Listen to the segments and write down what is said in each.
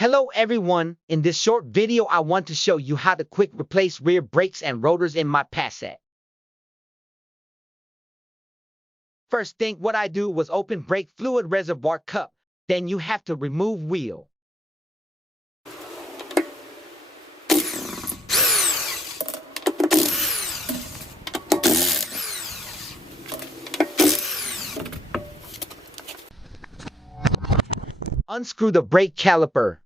Hello everyone, in this short video I want to show you how to quick replace rear brakes and rotors in my PASSAT. First thing what I do was open brake fluid reservoir cup, then you have to remove wheel. Unscrew the brake caliper.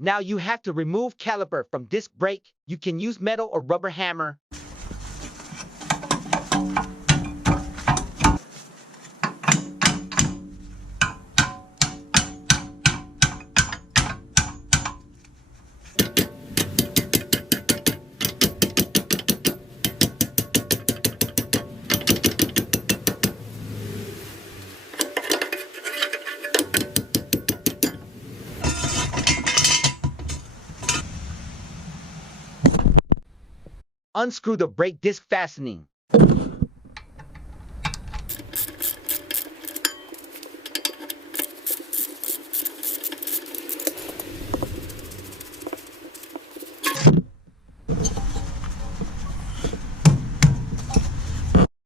Now you have to remove caliper from disc brake. You can use metal or rubber hammer. Unscrew the brake disc fastening.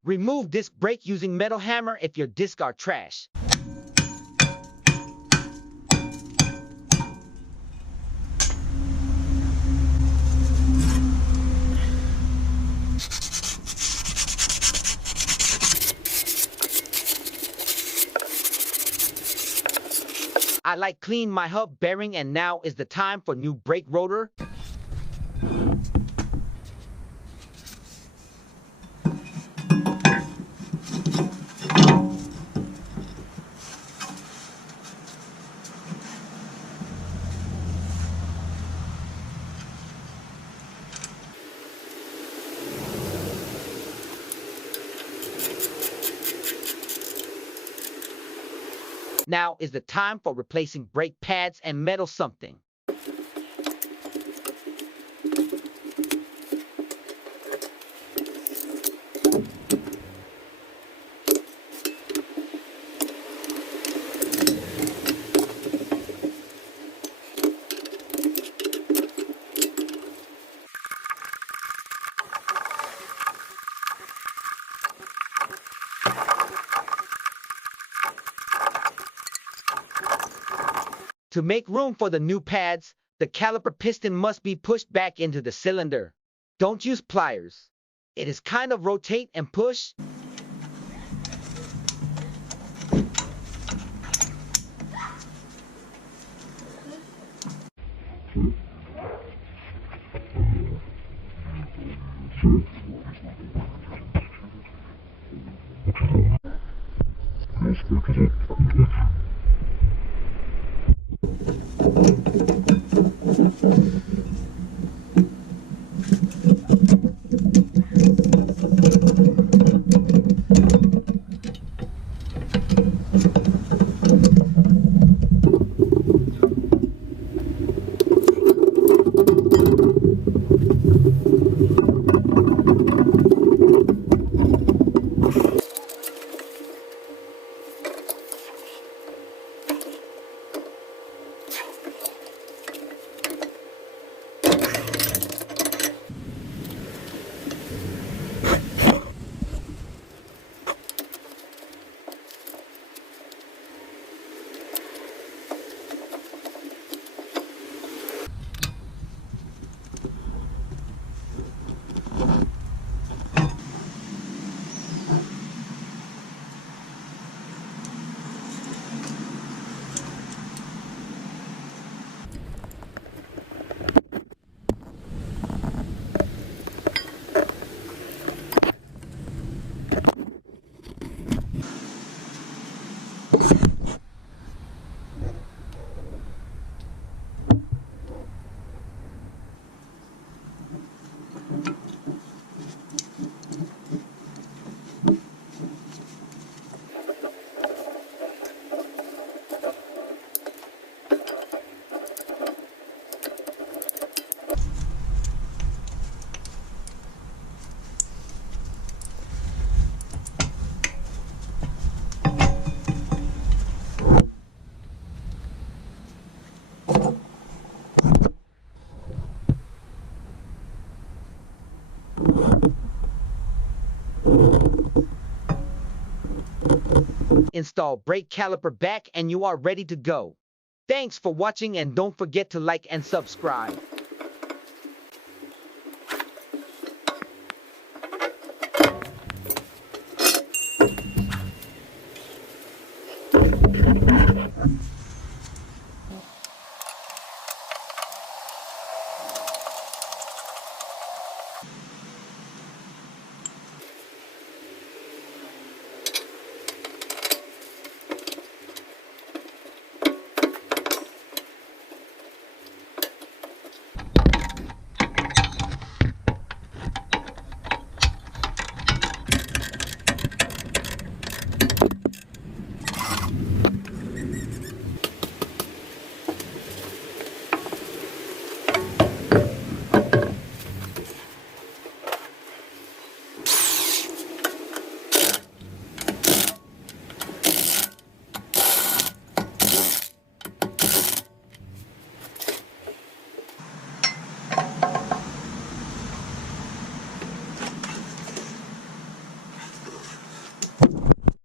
Remove disc brake using metal hammer if your discs are trash. I like clean my hub bearing, and now is the time for new brake rotor. Now is the time for replacing brake pads and metal something. To make room for the new pads, the caliper piston must be pushed back into the cylinder. Don't use pliers. It is kind of rotate and push. Install brake caliper back and you are ready to go. Thanks for watching and don't forget to like and subscribe.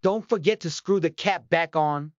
Don't forget to screw the cap back on.